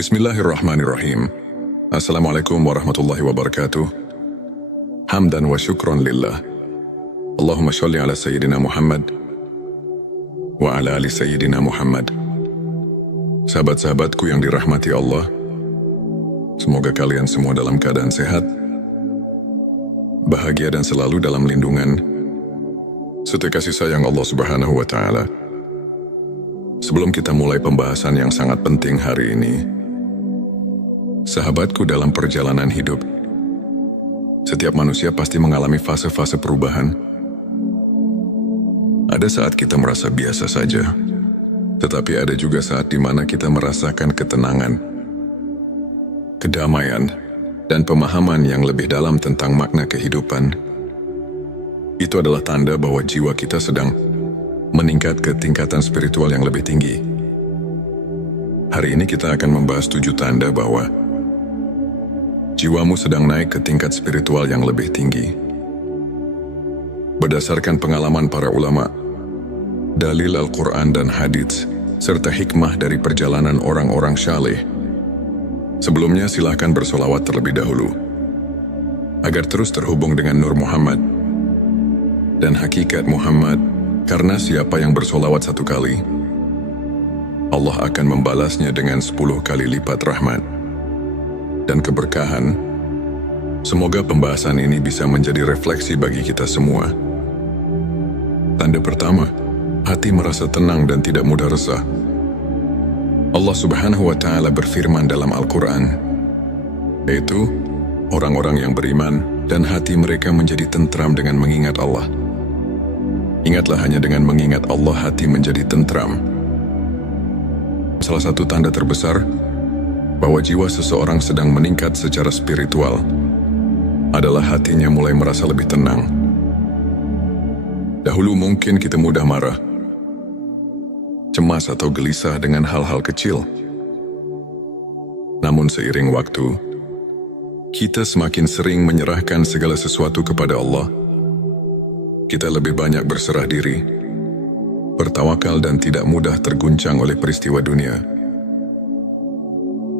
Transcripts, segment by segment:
Bismillahirrahmanirrahim. Assalamualaikum warahmatullahi wabarakatuh. Hamdan wa syukron lillah. Allahumma sholli ala Sayyidina Muhammad wa ala ali Sayyidina Muhammad. Sahabat-sahabatku yang dirahmati Allah, semoga kalian semua dalam keadaan sehat, bahagia dan selalu dalam lindungan serta kasih sayang Allah Subhanahu wa Ta'ala. Sebelum kita mulai pembahasan yang sangat penting hari ini, sahabatku, dalam perjalanan hidup, setiap manusia pasti mengalami fase-fase perubahan. Ada saat kita merasa biasa saja, tetapi ada juga saat di mana kita merasakan ketenangan, kedamaian, dan pemahaman yang lebih dalam tentang makna kehidupan. Itu adalah tanda bahwa jiwa kita sedang meningkat ke tingkatan spiritual yang lebih tinggi. Hari ini kita akan membahas 7 tanda bahwa jiwamu sedang naik ke tingkat spiritual yang lebih tinggi. Berdasarkan pengalaman para ulama, dalil Al-Quran dan hadits, serta hikmah dari perjalanan orang-orang syaleh. Sebelumnya silahkan bersolawat terlebih dahulu, agar terus terhubung dengan Nur Muhammad dan hakikat Muhammad, karena siapa yang bersolawat 1 kali, Allah akan membalasnya dengan 10 kali lipat rahmat dan keberkahan. Semoga pembahasan ini bisa menjadi refleksi bagi kita semua. Tanda pertama, hati merasa tenang dan tidak mudah resah. Allah Subhanahu wa Ta'ala berfirman dalam Al-Quran, yaitu orang-orang yang beriman dan hati mereka menjadi tentram dengan mengingat Allah. Ingatlah, hanya dengan mengingat Allah hati menjadi tentram. Salah satu tanda terbesar bahwa jiwa seseorang sedang meningkat secara spiritual adalah hatinya mulai merasa lebih tenang. Dahulu mungkin kita mudah marah, cemas atau gelisah dengan hal-hal kecil. Namun seiring waktu, kita semakin sering menyerahkan segala sesuatu kepada Allah. Kita lebih banyak berserah diri, bertawakal dan tidak mudah terguncang oleh peristiwa dunia.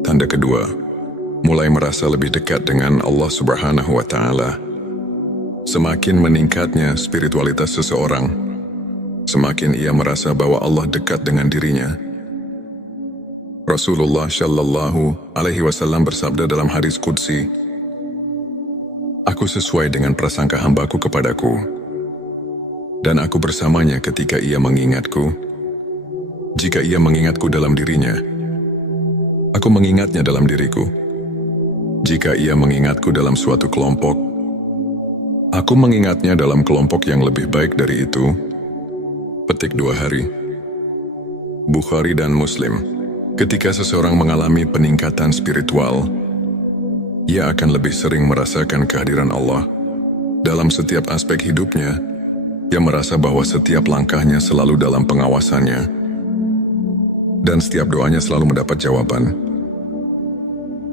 Tanda kedua, mulai merasa lebih dekat dengan Allah Subhanahu wa Ta'ala. Semakin meningkatnya spiritualitas seseorang, semakin ia merasa bahwa Allah dekat dengan dirinya. Rasulullah Shallallahu Alaihi Wasallam bersabda dalam hadis qudsi, "Aku sesuai dengan prasangka hambaku kepadaku, dan aku bersamanya ketika ia mengingatku. Jika ia mengingatku dalam dirinya, aku mengingatnya dalam diriku. Jika ia mengingatku dalam suatu kelompok, aku mengingatnya dalam kelompok yang lebih baik dari itu." Petik 2 hari. Bukhari dan Muslim. Ketika seseorang mengalami peningkatan spiritual, ia akan lebih sering merasakan kehadiran Allah dalam setiap aspek hidupnya. Ia merasa bahwa setiap langkahnya selalu dalam pengawasannya, dan setiap doanya selalu mendapat jawaban.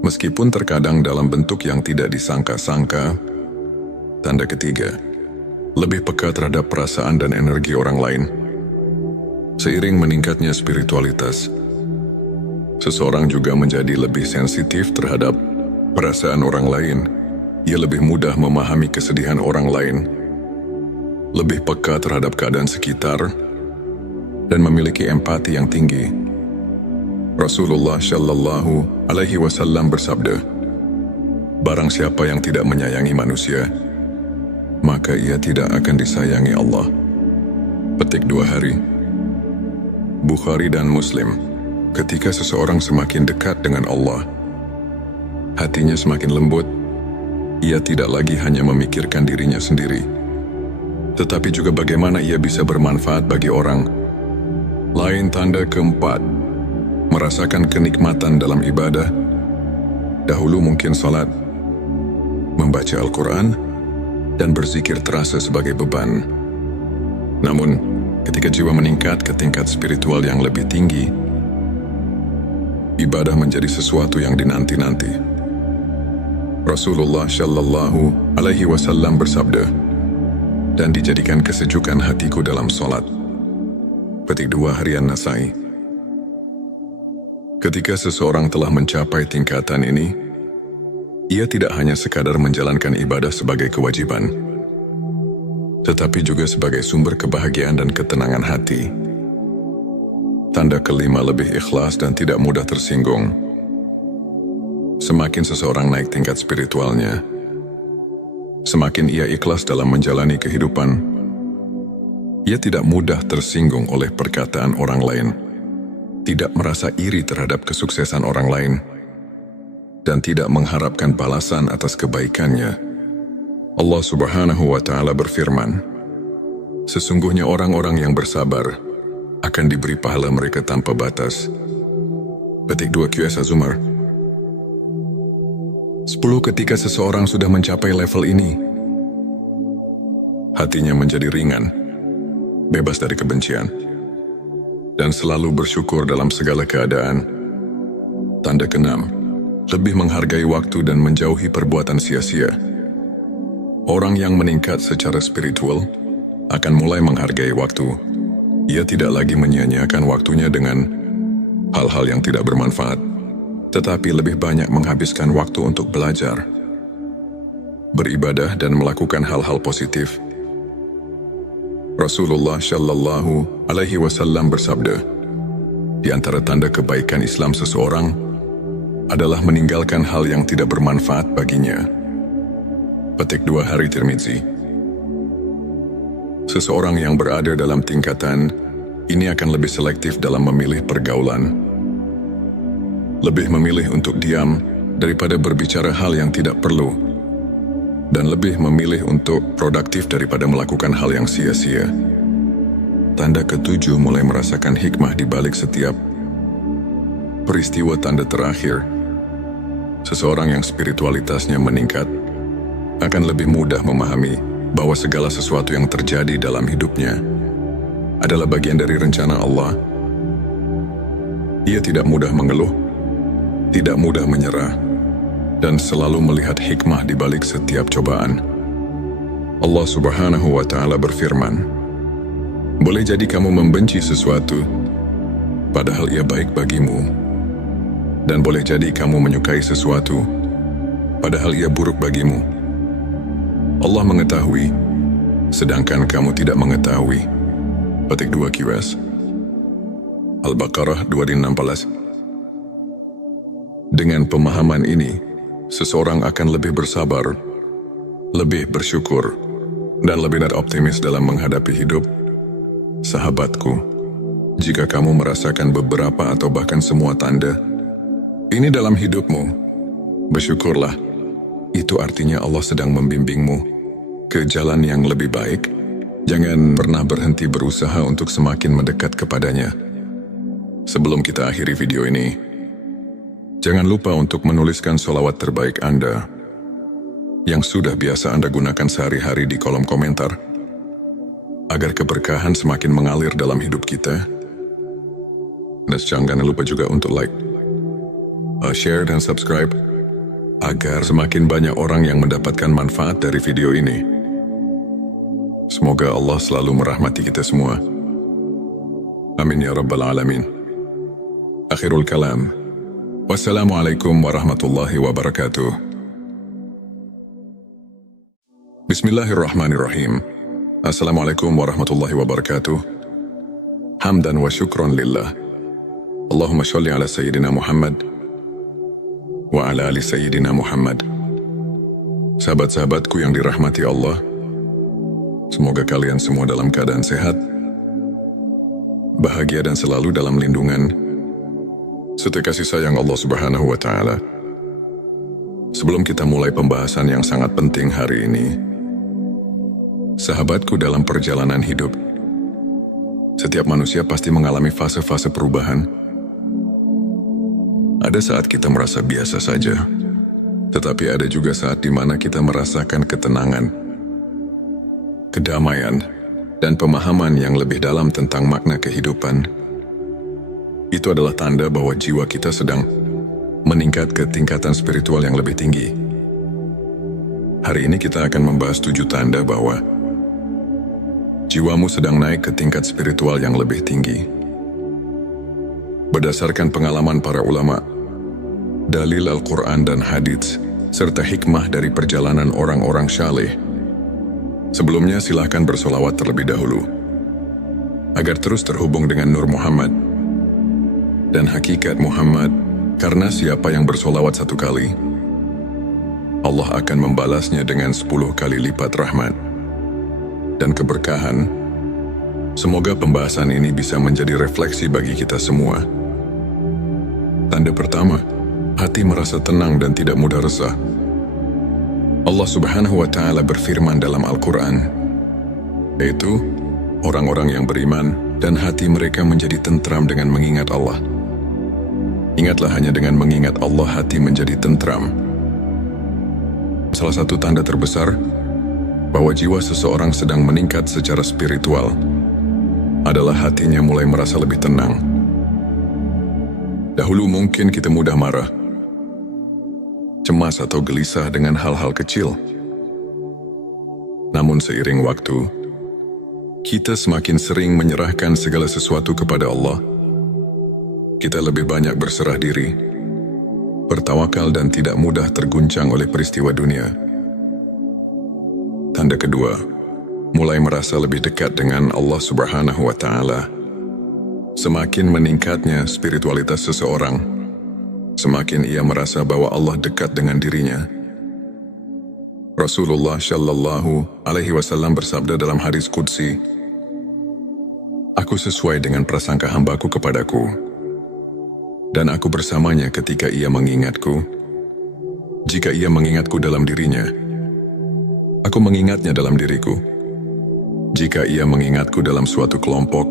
Meskipun terkadang dalam bentuk yang tidak disangka-sangka. Tanda ketiga, lebih peka terhadap perasaan dan energi orang lain. Seiring meningkatnya spiritualitas, seseorang juga menjadi lebih sensitif terhadap perasaan orang lain. Ia lebih mudah memahami kesedihan orang lain, lebih peka terhadap keadaan sekitar, dan memiliki empati yang tinggi. Rasulullah Shallallahu Alaihi Wasallam bersabda, "Barang siapa yang tidak menyayangi manusia, maka ia tidak akan disayangi Allah." Petik 2 hari. Bukhari dan Muslim. Ketika seseorang semakin dekat dengan Allah, hatinya semakin lembut. Ia tidak lagi hanya memikirkan dirinya sendiri, tetapi juga bagaimana ia bisa bermanfaat bagi orang lain. Tanda keempat, merasakan kenikmatan dalam ibadah. Dahulu mungkin salat, membaca Al-Quran, dan berzikir terasa sebagai beban. Namun, ketika jiwa meningkat ke tingkat spiritual yang lebih tinggi, ibadah menjadi sesuatu yang dinanti-nanti. Rasulullah Shallallahu Alaihi Wasallam bersabda, "Dan dijadikan kesejukan hatiku dalam sholat." Petik 2 harian Nasai. Ketika seseorang telah mencapai tingkatan ini, ia tidak hanya sekadar menjalankan ibadah sebagai kewajiban, tetapi juga sebagai sumber kebahagiaan dan ketenangan hati. Tanda kelima, lebih ikhlas dan tidak mudah tersinggung. Semakin seseorang naik tingkat spiritualnya, semakin ia ikhlas dalam menjalani kehidupan. Ia tidak mudah tersinggung oleh perkataan orang lain, tidak merasa iri terhadap kesuksesan orang lain, dan tidak mengharapkan balasan atas kebaikannya. Allah Subhanahu wa Ta'ala berfirman, sesungguhnya orang-orang yang bersabar akan diberi pahala mereka tanpa batas. Petik 2 QS Az-Zumar. 10. Ketika seseorang sudah mencapai level ini, hatinya menjadi ringan, bebas dari kebencian, dan selalu bersyukur dalam segala keadaan. Tanda ke-6, lebih menghargai waktu dan menjauhi perbuatan sia-sia. Orang yang meningkat secara spiritual akan mulai menghargai waktu. Ia tidak lagi menyia-nyiakan waktunya dengan hal-hal yang tidak bermanfaat, tetapi lebih banyak menghabiskan waktu untuk belajar, beribadah, dan melakukan hal-hal positif. Rasulullah Shallallahu Alaihi Wasallam bersabda, di antara tanda kebaikan Islam seseorang adalah meninggalkan hal yang tidak bermanfaat baginya. Petik 2 Hari Tirmizi. Seseorang yang berada dalam tingkatan ini akan lebih selektif dalam memilih pergaulan, lebih memilih untuk diam daripada berbicara hal yang tidak perlu, dan lebih memilih untuk produktif daripada melakukan hal yang sia-sia. Tanda ke-7, mulai merasakan hikmah di balik setiap peristiwa. Tanda terakhir, seseorang yang spiritualitasnya meningkat akan lebih mudah memahami bahwa segala sesuatu yang terjadi dalam hidupnya adalah bagian dari rencana Allah. Ia tidak mudah mengeluh, tidak mudah menyerah, dan selalu melihat hikmah di balik setiap cobaan. Allah Subhanahu wa Ta'ala berfirman, boleh jadi kamu membenci sesuatu, padahal ia baik bagimu. Dan boleh jadi kamu menyukai sesuatu, padahal ia buruk bagimu. Allah mengetahui, sedangkan kamu tidak mengetahui. Petik 2 QS. Al-Baqarah 216. Dengan pemahaman ini, seseorang akan lebih bersabar, lebih bersyukur, dan lebih optimis dalam menghadapi hidup. Sahabatku, jika kamu merasakan beberapa atau bahkan semua tanda ini dalam hidupmu, bersyukurlah. Itu artinya Allah sedang membimbingmu ke jalan yang lebih baik. Jangan pernah berhenti berusaha untuk semakin mendekat kepadanya. Sebelum kita akhiri video ini, jangan lupa untuk menuliskan sholawat terbaik Anda yang sudah biasa Anda gunakan sehari-hari di kolom komentar, agar keberkahan semakin mengalir dalam hidup kita. Dan jangan lupa juga untuk like, share, dan subscribe, agar semakin banyak orang yang mendapatkan manfaat dari video ini. Semoga Allah selalu merahmati kita semua. Amin ya Rabbal Alamin. Akhirul kalam. Wassalamualaikum warahmatullahi wabarakatuh. Bismillahirrahmanirrahim. Assalamualaikum warahmatullahi wabarakatuh. Hamdan wa syukran lillah. Allahumma sholli ala Sayyidina Muhammad wa ala ali Sayyidina Muhammad. Sahabat-sahabatku yang dirahmati Allah, semoga kalian semua dalam keadaan sehat, bahagia, dan selalu dalam lindungan serta kasih sayang Allah Subhanahu wa Ta'ala. Sebelum kita mulai pembahasan yang sangat penting hari ini, sahabatku, dalam perjalanan hidup, setiap manusia pasti mengalami fase-fase perubahan. Ada saat kita merasa biasa saja, tetapi ada juga saat di mana kita merasakan ketenangan, kedamaian, dan pemahaman yang lebih dalam tentang makna kehidupan. Itu adalah tanda bahwa jiwa kita sedang meningkat ke tingkatan spiritual yang lebih tinggi. Hari ini kita akan membahas 7 tanda bahwa jiwamu sedang naik ke tingkat spiritual yang lebih tinggi. Berdasarkan pengalaman para ulama, dalil Al-Quran dan hadits, serta hikmah dari perjalanan orang-orang syaleh. Sebelumnya silahkan bersolawat terlebih dahulu, agar terus terhubung dengan Nur Muhammad dan hakikat Muhammad, karena siapa yang bersolawat 1 kali, Allah akan membalasnya dengan 10 kali lipat rahmat dan keberkahan. Semoga pembahasan ini bisa menjadi refleksi bagi kita semua. Tanda pertama, hati merasa tenang dan tidak mudah resah. Allah Subhanahu wa Ta'ala berfirman dalam Al-Quran, yaitu orang-orang yang beriman dan hati mereka menjadi tentram dengan mengingat Allah. Ingatlah, hanya dengan mengingat Allah hati menjadi tentram. Salah satu tanda terbesar bahwa jiwa seseorang sedang meningkat secara spiritual adalah hatinya mulai merasa lebih tenang. Dahulu mungkin kita mudah marah, cemas atau gelisah dengan hal-hal kecil. Namun seiring waktu, kita semakin sering menyerahkan segala sesuatu kepada Allah. Kita lebih banyak berserah diri, bertawakal dan tidak mudah terguncang oleh peristiwa dunia. Tanda kedua, mulai merasa lebih dekat dengan Allah Subhanahu wa Ta'ala. Semakin meningkatnya spiritualitas seseorang, semakin ia merasa bahwa Allah dekat dengan dirinya. Rasulullah Shallallahu Alaihi Wasallam bersabda dalam hadis qudsi, "Aku sesuai dengan prasangka hambaku kepadaku, dan aku bersamanya ketika ia mengingatku. Jika ia mengingatku dalam dirinya, aku mengingatnya dalam diriku. Jika ia mengingatku dalam suatu kelompok,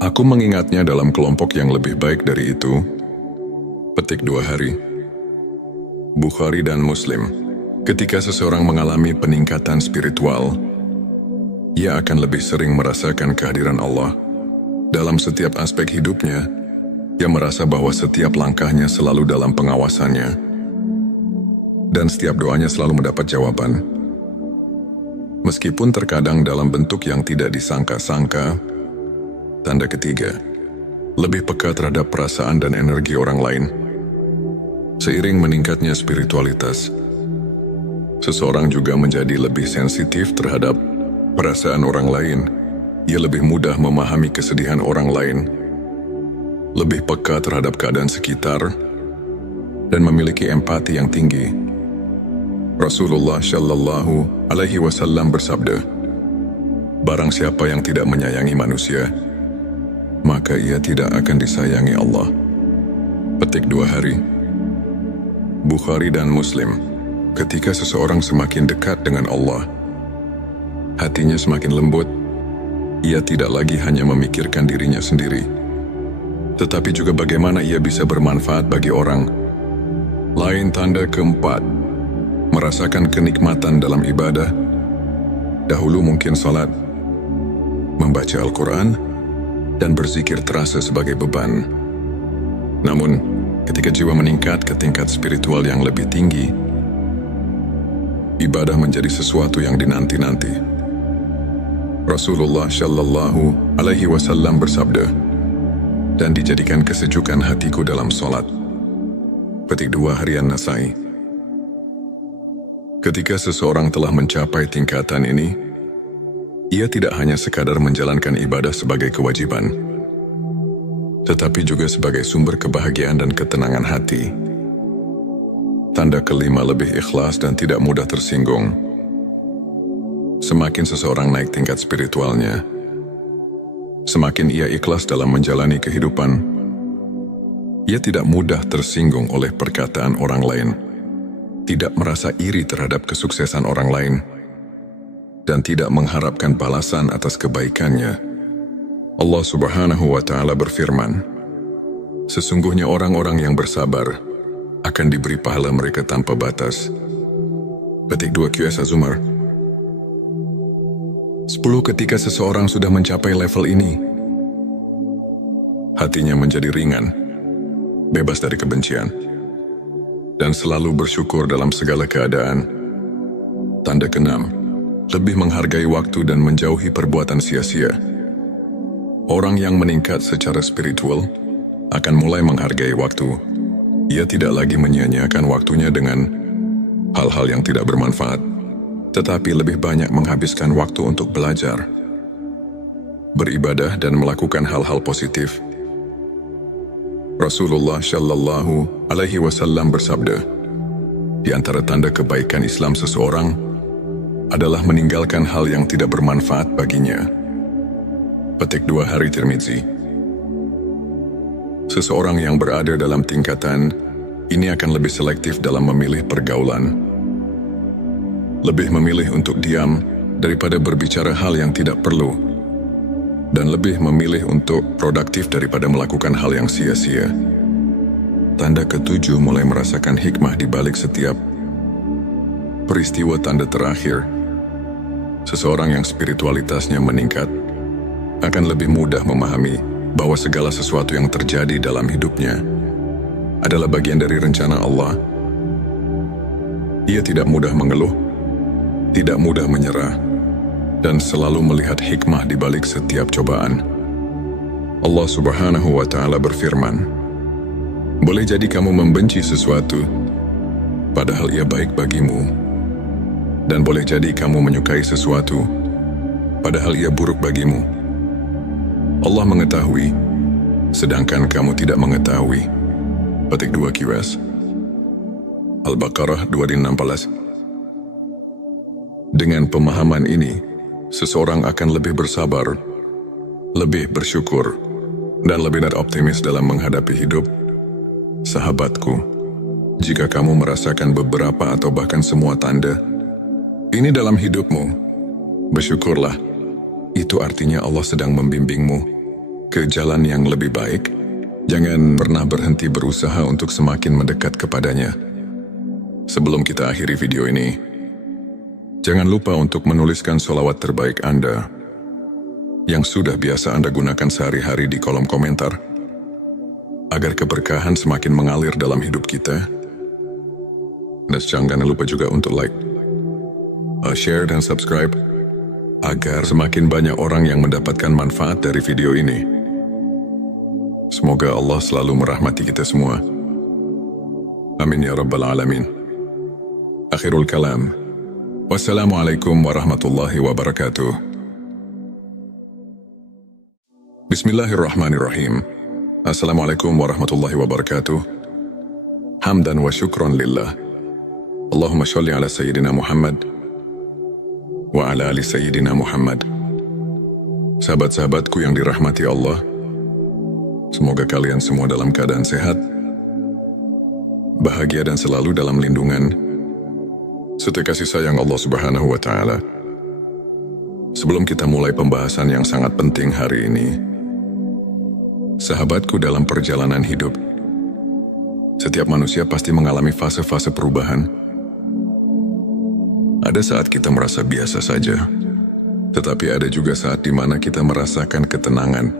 aku mengingatnya dalam kelompok yang lebih baik dari itu." Petik 2 hari. Bukhari dan Muslim. Ketika seseorang mengalami peningkatan spiritual, ia akan lebih sering merasakan kehadiran Allah. Dalam setiap aspek hidupnya, ia merasa bahwa setiap langkahnya selalu dalam pengawasannya, dan setiap doanya selalu mendapat jawaban. Meskipun terkadang dalam bentuk yang tidak disangka-sangka. Tanda ketiga, lebih peka terhadap perasaan dan energi orang lain. Seiring meningkatnya spiritualitas, seseorang juga menjadi lebih sensitif terhadap perasaan orang lain. Ia lebih mudah memahami kesedihan orang lain, lebih peka terhadap keadaan sekitar, dan memiliki empati yang tinggi. Rasulullah Shallallahu Alaihi Wasallam bersabda, "Barang siapa yang tidak menyayangi manusia, maka ia tidak akan disayangi Allah." Petik 2 hari. Bukhari dan Muslim. Ketika seseorang semakin dekat dengan Allah, hatinya semakin lembut. Ia tidak lagi hanya memikirkan dirinya sendiri, tetapi juga bagaimana ia bisa bermanfaat bagi orang lain. Tanda keempat, merasakan kenikmatan dalam ibadah. Dahulu mungkin salat, membaca Al-Quran, dan berzikir terasa sebagai beban. Namun, ketika jiwa meningkat ke tingkat spiritual yang lebih tinggi, ibadah menjadi sesuatu yang dinanti-nanti. Rasulullah Shallallahu Alaihi Wasallam bersabda, "Dan dijadikan kesejukan hatiku dalam solat." Petik 2 harian Nasai. Ketika seseorang telah mencapai tingkatan ini, ia tidak hanya sekadar menjalankan ibadah sebagai kewajiban, tetapi juga sebagai sumber kebahagiaan dan ketenangan hati. Tanda kelima, lebih ikhlas dan tidak mudah tersinggung. Semakin seseorang naik tingkat spiritualnya, semakin ia ikhlas dalam menjalani kehidupan. Ia tidak mudah tersinggung oleh perkataan orang lain, tidak merasa iri terhadap kesuksesan orang lain, dan tidak mengharapkan balasan atas kebaikannya. Allah Subhanahu wa Ta'ala berfirman, "Sesungguhnya orang-orang yang bersabar akan diberi pahala mereka tanpa batas." Petik 2 QS Az-Zumar. 10. Ketika seseorang sudah mencapai level ini, hatinya menjadi ringan, bebas dari kebencian, dan selalu bersyukur dalam segala keadaan. Tanda keenam, lebih menghargai waktu dan menjauhi perbuatan sia-sia. Orang yang meningkat secara spiritual akan mulai menghargai waktu. Ia tidak lagi menyia-nyiakan waktunya dengan hal-hal yang tidak bermanfaat, tetapi lebih banyak menghabiskan waktu untuk belajar, beribadah, dan melakukan hal-hal positif. Rasulullah Shallallahu Alaihi Wasallam bersabda, di antara tanda kebaikan Islam seseorang adalah meninggalkan hal yang tidak bermanfaat baginya. Petik 2 Hari Tirmizi. Seseorang yang berada dalam tingkatan ini akan lebih selektif dalam memilih pergaulan, lebih memilih untuk diam daripada berbicara hal yang tidak perlu, dan lebih memilih untuk produktif daripada melakukan hal yang sia-sia. Tanda ke-7 mulai merasakan hikmah di balik setiap peristiwa. Tanda terakhir, seseorang yang spiritualitasnya meningkat akan lebih mudah memahami bahwa segala sesuatu yang terjadi dalam hidupnya adalah bagian dari rencana Allah. Ia tidak mudah mengeluh, tidak mudah menyerah, dan selalu melihat hikmah di balik setiap cobaan. Allah Subhanahu wa Ta'ala berfirman, boleh jadi kamu membenci sesuatu, padahal ia baik bagimu. Dan boleh jadi kamu menyukai sesuatu, padahal ia buruk bagimu. Allah mengetahui, sedangkan kamu tidak mengetahui. Petik 2 QS. Al-Baqarah 216. Dengan pemahaman ini, seseorang akan lebih bersabar, lebih bersyukur, dan lebih optimis dalam menghadapi hidup. Sahabatku, jika kamu merasakan beberapa atau bahkan semua tanda ini dalam hidupmu, bersyukurlah. Itu artinya Allah sedang membimbingmu ke jalan yang lebih baik. Jangan pernah berhenti berusaha untuk semakin mendekat kepadanya. Sebelum kita akhiri video ini, jangan lupa untuk menuliskan sholawat terbaik Anda yang sudah biasa Anda gunakan sehari-hari di kolom komentar, agar keberkahan semakin mengalir dalam hidup kita. Dan jangan lupa juga untuk like, share, dan subscribe, agar semakin banyak orang yang mendapatkan manfaat dari video ini. Semoga Allah selalu merahmati kita semua. Amin ya Rabbal Alamin. Akhirul kalam. Wassalamualaikum warahmatullahi wabarakatuh. Bismillahirrahmanirrahim. Assalamualaikum warahmatullahi wabarakatuh. Hamdan wa syukran lillah. Allahumma sholli ala Sayyidina Muhammad wa ala ali Sayyidina Muhammad. Sahabat-sahabatku yang dirahmati Allah, semoga kalian semua dalam keadaan sehat, bahagia, dan selalu dalam lindungan serta kasih sayang Allah Subhanahu wa Ta'ala. Sebelum kita mulai pembahasan yang sangat penting hari ini, sahabatku, dalam perjalanan hidup, setiap manusia pasti mengalami fase-fase perubahan. Ada saat kita merasa biasa saja, tetapi ada juga saat di mana kita merasakan ketenangan,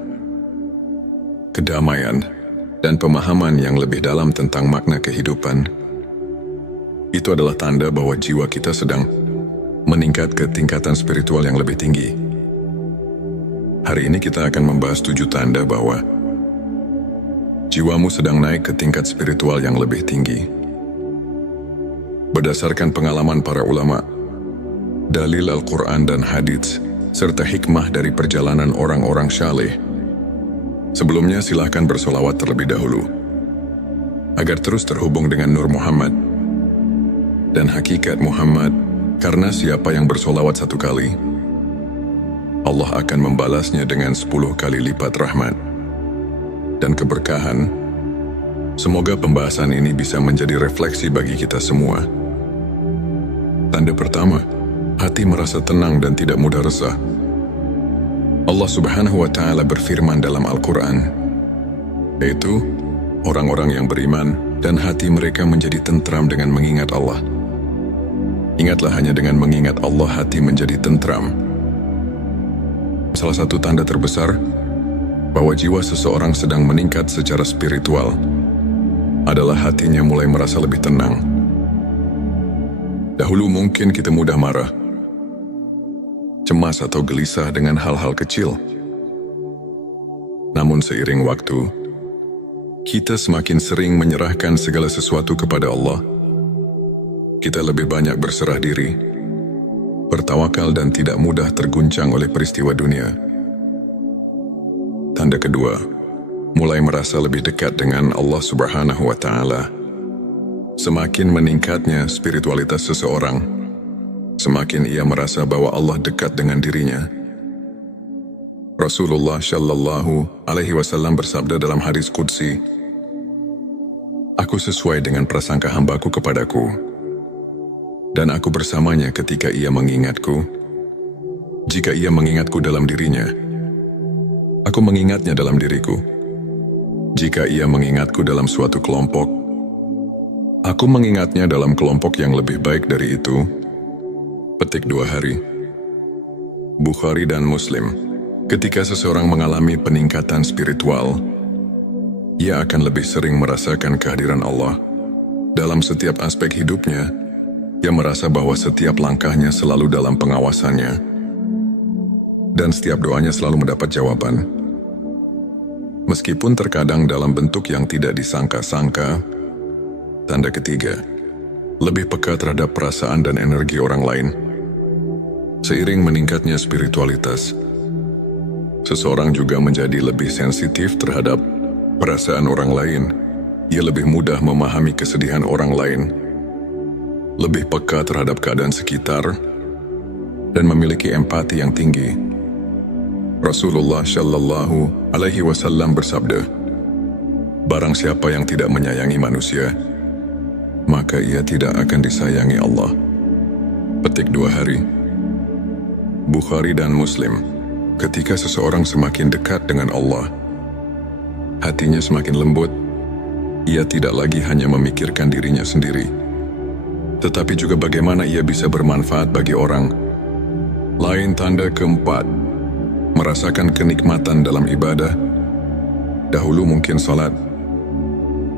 kedamaian, dan pemahaman yang lebih dalam tentang makna kehidupan. Itu adalah tanda bahwa jiwa kita sedang meningkat ke tingkatan spiritual yang lebih tinggi. Hari ini kita akan membahas 7 tanda bahwa jiwamu sedang naik ke tingkat spiritual yang lebih tinggi. Berdasarkan pengalaman para ulama, dalil Al-Quran dan hadits, serta hikmah dari perjalanan orang-orang syaleh, sebelumnya silahkan bersolawat terlebih dahulu, agar terus terhubung dengan Nur Muhammad dan hakikat Muhammad, karena siapa yang bersolawat 1 kali, Allah akan membalasnya dengan 10 kali lipat rahmat dan keberkahan. Semoga pembahasan ini bisa menjadi refleksi bagi kita semua. Tanda pertama, hati merasa tenang dan tidak mudah resah. Allah Subhanahu wa Ta'ala berfirman dalam Al-Quran, yaitu orang-orang yang beriman dan hati mereka menjadi tentram dengan mengingat Allah. Ingatlah, hanya dengan mengingat Allah hati menjadi tentram. Salah satu tanda terbesar bahwa jiwa seseorang sedang meningkat secara spiritual adalah hatinya mulai merasa lebih tenang. Dahulu mungkin kita mudah marah, cemas, atau gelisah dengan hal-hal kecil. Namun seiring waktu, kita semakin sering menyerahkan segala sesuatu kepada Allah. Kita lebih banyak berserah diri, bertawakal dan tidak mudah terguncang oleh peristiwa dunia. Tanda kedua, mulai merasa lebih dekat dengan Allah Subhanahu wa Ta'ala. Semakin meningkatnya spiritualitas seseorang, semakin ia merasa bahwa Allah dekat dengan dirinya. Rasulullah Shallallahu Alaihi Wasallam bersabda dalam hadis qudsi, "Aku sesuai dengan prasangka hambaku kepadaku, dan aku bersamanya ketika ia mengingatku. Jika ia mengingatku dalam dirinya, aku mengingatnya dalam diriku. Jika ia mengingatku dalam suatu kelompok, aku mengingatnya dalam kelompok yang lebih baik dari itu." Petik 2 hari. Bukhari dan Muslim. Ketika seseorang mengalami peningkatan spiritual, ia akan lebih sering merasakan kehadiran Allah. Dalam setiap aspek hidupnya, ia merasa bahwa setiap langkahnya selalu dalam pengawasannya, dan setiap doanya selalu mendapat jawaban. Meskipun terkadang dalam bentuk yang tidak disangka-sangka. Tanda ketiga, lebih peka terhadap perasaan dan energi orang lain. Seiring meningkatnya spiritualitas, seseorang juga menjadi lebih sensitif terhadap perasaan orang lain. Ia lebih mudah memahami kesedihan orang lain, lebih peka terhadap keadaan sekitar, dan memiliki empati yang tinggi. Rasulullah Shallallahu Alaihi Wasallam bersabda, "Barang siapa yang tidak menyayangi manusia, maka ia tidak akan disayangi Allah." Petik 2 hari. Bukhari dan Muslim. Ketika seseorang semakin dekat dengan Allah, hatinya semakin lembut. Ia tidak lagi hanya memikirkan dirinya sendiri, tetapi juga bagaimana ia bisa bermanfaat bagi orang lain. Tanda keempat, merasakan kenikmatan dalam ibadah. Dahulu mungkin salat,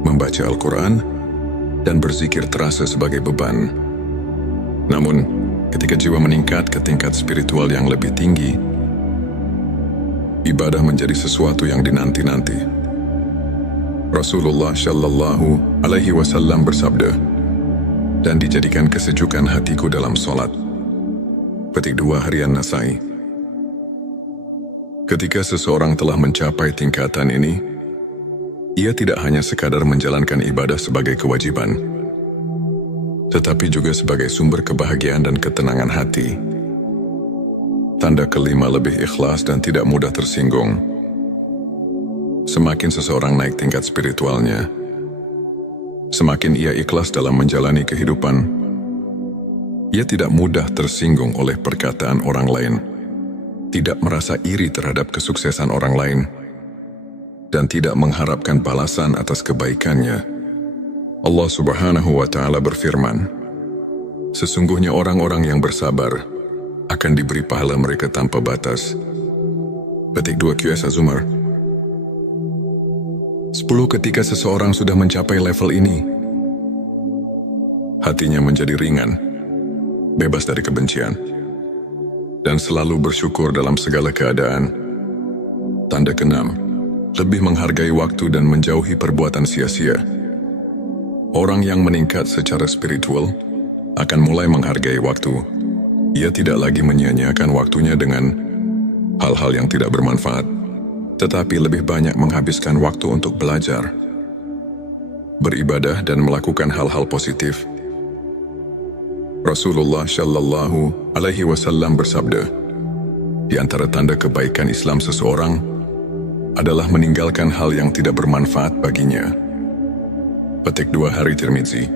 membaca Al-Quran, dan berzikir terasa sebagai beban. Namun, ketika jiwa meningkat ke tingkat spiritual yang lebih tinggi, ibadah menjadi sesuatu yang dinanti-nanti. Rasulullah Shallallahu Alaihi Wasallam bersabda, "Dan dijadikan kesejukan hatiku dalam solat." Petik 2 harian Nasai. Ketika seseorang telah mencapai tingkatan ini, ia tidak hanya sekadar menjalankan ibadah sebagai kewajiban, tetapi juga sebagai sumber kebahagiaan dan ketenangan hati. Tanda kelima, lebih ikhlas dan tidak mudah tersinggung. Semakin seseorang naik tingkat spiritualnya, semakin ia ikhlas dalam menjalani kehidupan. Ia tidak mudah tersinggung oleh perkataan orang lain, tidak merasa iri terhadap kesuksesan orang lain, dan tidak mengharapkan balasan atas kebaikannya. Allah Subhanahu wa Ta'ala berfirman, "Sesungguhnya orang-orang yang bersabar akan diberi pahala mereka tanpa batas." Petik 2 QS Az-Zumar. 10. Ketika seseorang sudah mencapai level ini, hatinya menjadi ringan, bebas dari kebencian, dan selalu bersyukur dalam segala keadaan. Tanda keenam, lebih menghargai waktu dan menjauhi perbuatan sia-sia. Orang yang meningkat secara spiritual akan mulai menghargai waktu. Ia tidak lagi menyia-nyiakan waktunya dengan hal-hal yang tidak bermanfaat, tetapi lebih banyak menghabiskan waktu untuk belajar, beribadah dan melakukan hal-hal positif. Rasulullah Shallallahu Alaihi Wasallam bersabda, "Di antara tanda kebaikan Islam seseorang adalah meninggalkan hal yang tidak bermanfaat baginya." Petik 2 hari Tirmizi.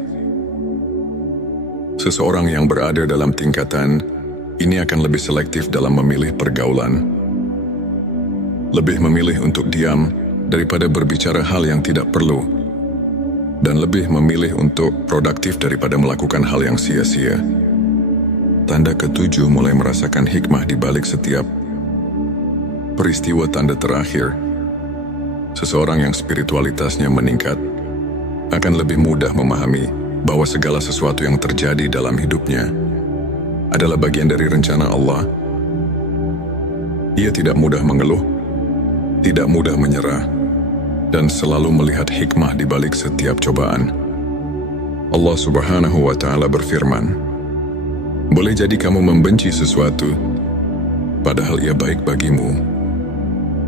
Seseorang yang berada dalam tingkatan ini akan lebih selektif dalam memilih pergaulan, lebih memilih untuk diam daripada berbicara hal yang tidak perlu, dan lebih memilih untuk produktif daripada melakukan hal yang sia-sia. Tanda ketujuh, mulai merasakan hikmah di balik setiap peristiwa. Tanda terakhir, seseorang yang spiritualitasnya meningkat akan lebih mudah memahami bahwa segala sesuatu yang terjadi dalam hidupnya adalah bagian dari rencana Allah. Ia tidak mudah mengeluh, tidak mudah menyerah, dan selalu melihat hikmah di balik setiap cobaan. Allah Subhanahu wa Ta'ala berfirman, "Boleh jadi kamu membenci sesuatu, padahal ia baik bagimu.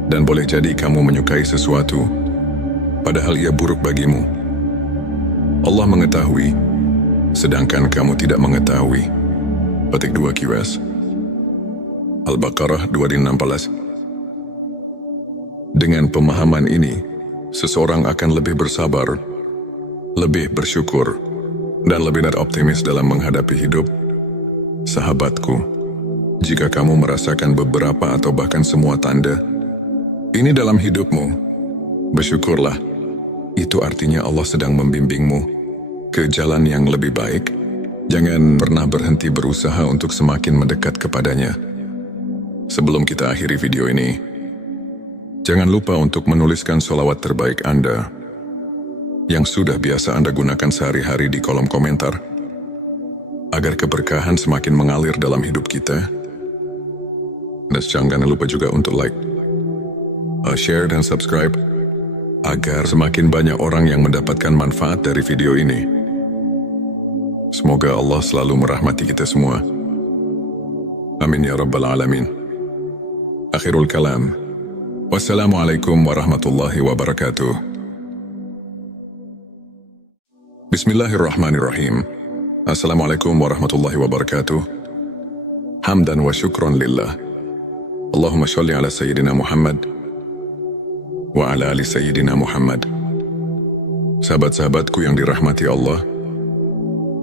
Dan boleh jadi kamu menyukai sesuatu, padahal ia buruk bagimu. Allah mengetahui, sedangkan kamu tidak mengetahui." Petik 2 QS. Al-Baqarah 216. Dengan pemahaman ini, seseorang akan lebih bersabar, lebih bersyukur, dan lebih optimis dalam menghadapi hidup. Sahabatku, jika kamu merasakan beberapa atau bahkan semua tanda ini dalam hidupmu, bersyukurlah. Itu artinya Allah sedang membimbingmu ke jalan yang lebih baik. Jangan pernah berhenti berusaha untuk semakin mendekat kepadanya. Sebelum kita akhiri video ini, jangan lupa untuk menuliskan sholawat terbaik Anda yang sudah biasa Anda gunakan sehari-hari di kolom komentar, agar keberkahan semakin mengalir dalam hidup kita. Dan jangan lupa juga untuk like, share dan subscribe, agar semakin banyak orang yang mendapatkan manfaat dari video ini. Semoga Allah selalu merahmati kita semua. Amin ya Rabbal Alamin. Akhirul kalam. Wassalamualaikum warahmatullahi wabarakatuh. Bismillahirrahmanirrahim. Assalamualaikum warahmatullahi wabarakatuh. Hamdan wa syukron lillah. Allahumma sholli ala Sayyidina Muhammad wa ala ali Sayyidina Muhammad. Sahabat-sahabatku yang dirahmati Allah,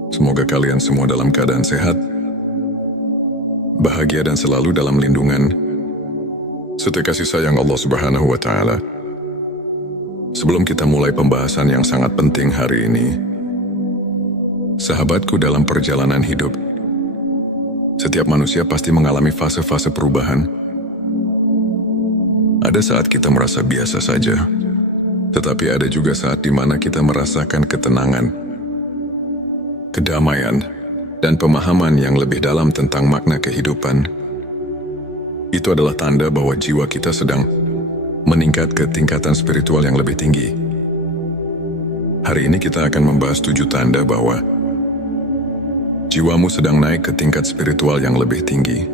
semoga kalian semua dalam keadaan sehat, bahagia dan selalu dalam lindungan serta kasih sayang Allah Subhanahu wa Ta'ala. Sebelum kita mulai pembahasan yang sangat penting hari ini, sahabatku, dalam perjalanan hidup, setiap manusia pasti mengalami fase-fase perubahan. Ada saat kita merasa biasa saja, tetapi ada juga saat di mana kita merasakan ketenangan, kedamaian, dan pemahaman yang lebih dalam tentang makna kehidupan. Itu adalah tanda bahwa jiwa kita sedang meningkat ke tingkatan spiritual yang lebih tinggi. Hari ini kita akan membahas 7 tanda bahwa jiwamu sedang naik ke tingkat spiritual yang lebih tinggi.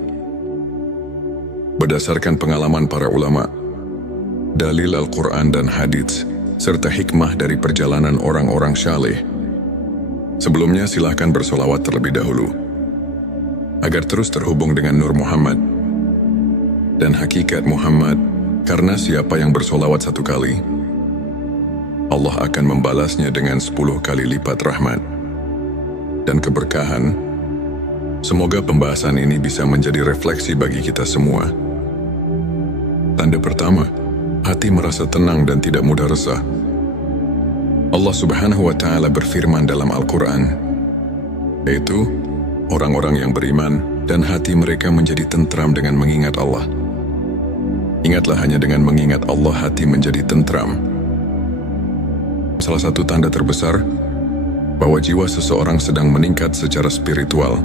Berdasarkan pengalaman para ulama, dalil Al-Quran dan hadits, serta hikmah dari perjalanan orang-orang syaleh. Sebelumnya silahkan bersolawat terlebih dahulu, agar terus terhubung dengan Nur Muhammad dan hakikat Muhammad, karena siapa yang bersolawat 1 kali, Allah akan membalasnya dengan 10 kali lipat rahmat dan keberkahan. Semoga pembahasan ini bisa menjadi refleksi bagi kita semua. Tanda pertama, hati merasa tenang dan tidak mudah resah. Allah Subhanahu wa Ta'ala berfirman dalam Al-Quran, yaitu orang-orang yang beriman dan hati mereka menjadi tentram dengan mengingat Allah. Ingatlah, hanya dengan mengingat Allah hati menjadi tentram. Salah satu tanda terbesar bahwa jiwa seseorang sedang meningkat secara spiritual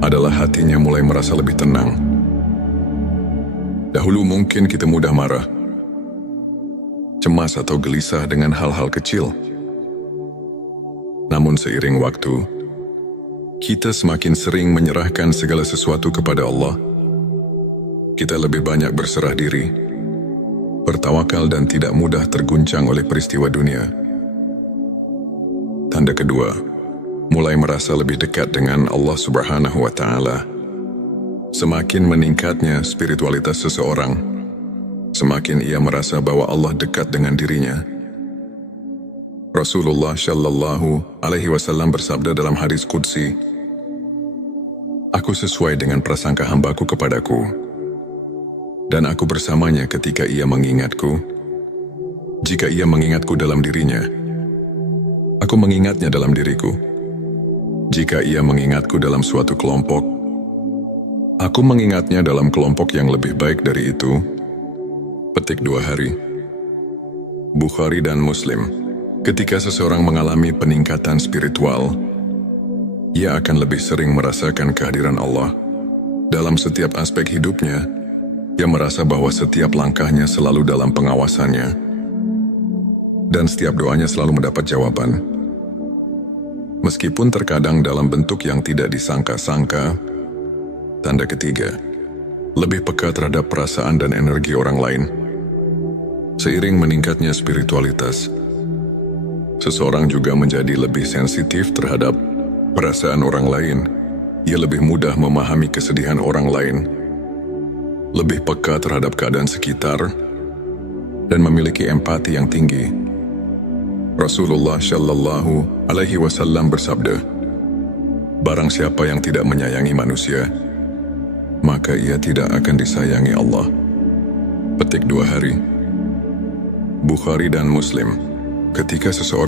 adalah hatinya mulai merasa lebih tenang. Dahulu mungkin kita mudah marah, cemas atau gelisah dengan hal-hal kecil. Namun seiring waktu, kita semakin sering menyerahkan segala sesuatu kepada Allah. Kita lebih banyak berserah diri, bertawakal dan tidak mudah terguncang oleh peristiwa dunia. Tanda kedua, mulai merasa lebih dekat dengan Allah Subhanahu wa Ta'ala. Semakin meningkatnya spiritualitas seseorang, semakin ia merasa bahwa Allah dekat dengan dirinya. Rasulullah Shallallahu Alaihi Wasallam bersabda dalam hadis qudsi, "Aku sesuai dengan prasangka hambaku kepadaku, dan aku bersamanya ketika ia mengingatku. Jika ia mengingatku dalam dirinya, aku mengingatnya dalam diriku. Jika ia mengingatku dalam suatu kelompok, aku mengingatnya dalam kelompok yang lebih baik dari itu." Petik 2 hari. Bukhari dan Muslim. Ketika seseorang mengalami peningkatan spiritual, ia akan lebih sering merasakan kehadiran Allah dalam setiap aspek hidupnya. Ia merasa bahwa setiap langkahnya selalu dalam pengawasannya. dan setiap doanya selalu mendapat jawaban. Meskipun terkadang dalam bentuk yang tidak disangka-sangka. Tanda ketiga, lebih peka terhadap perasaan dan energi orang lain. Seiring meningkatnya spiritualitas, seseorang juga menjadi lebih sensitif terhadap perasaan orang lain. Ia lebih mudah memahami kesedihan orang lain, lebih peka terhadap keadaan sekitar, dan memiliki empati yang tinggi. Rasulullah Shallallahu Alaihi Wasallam bersabda, "Barang siapa yang tidak menyayangi manusia, maka ia tidak akan disayangi Allah." Petik 2 hari. Bukhari dan Muslim. Ketika seseorang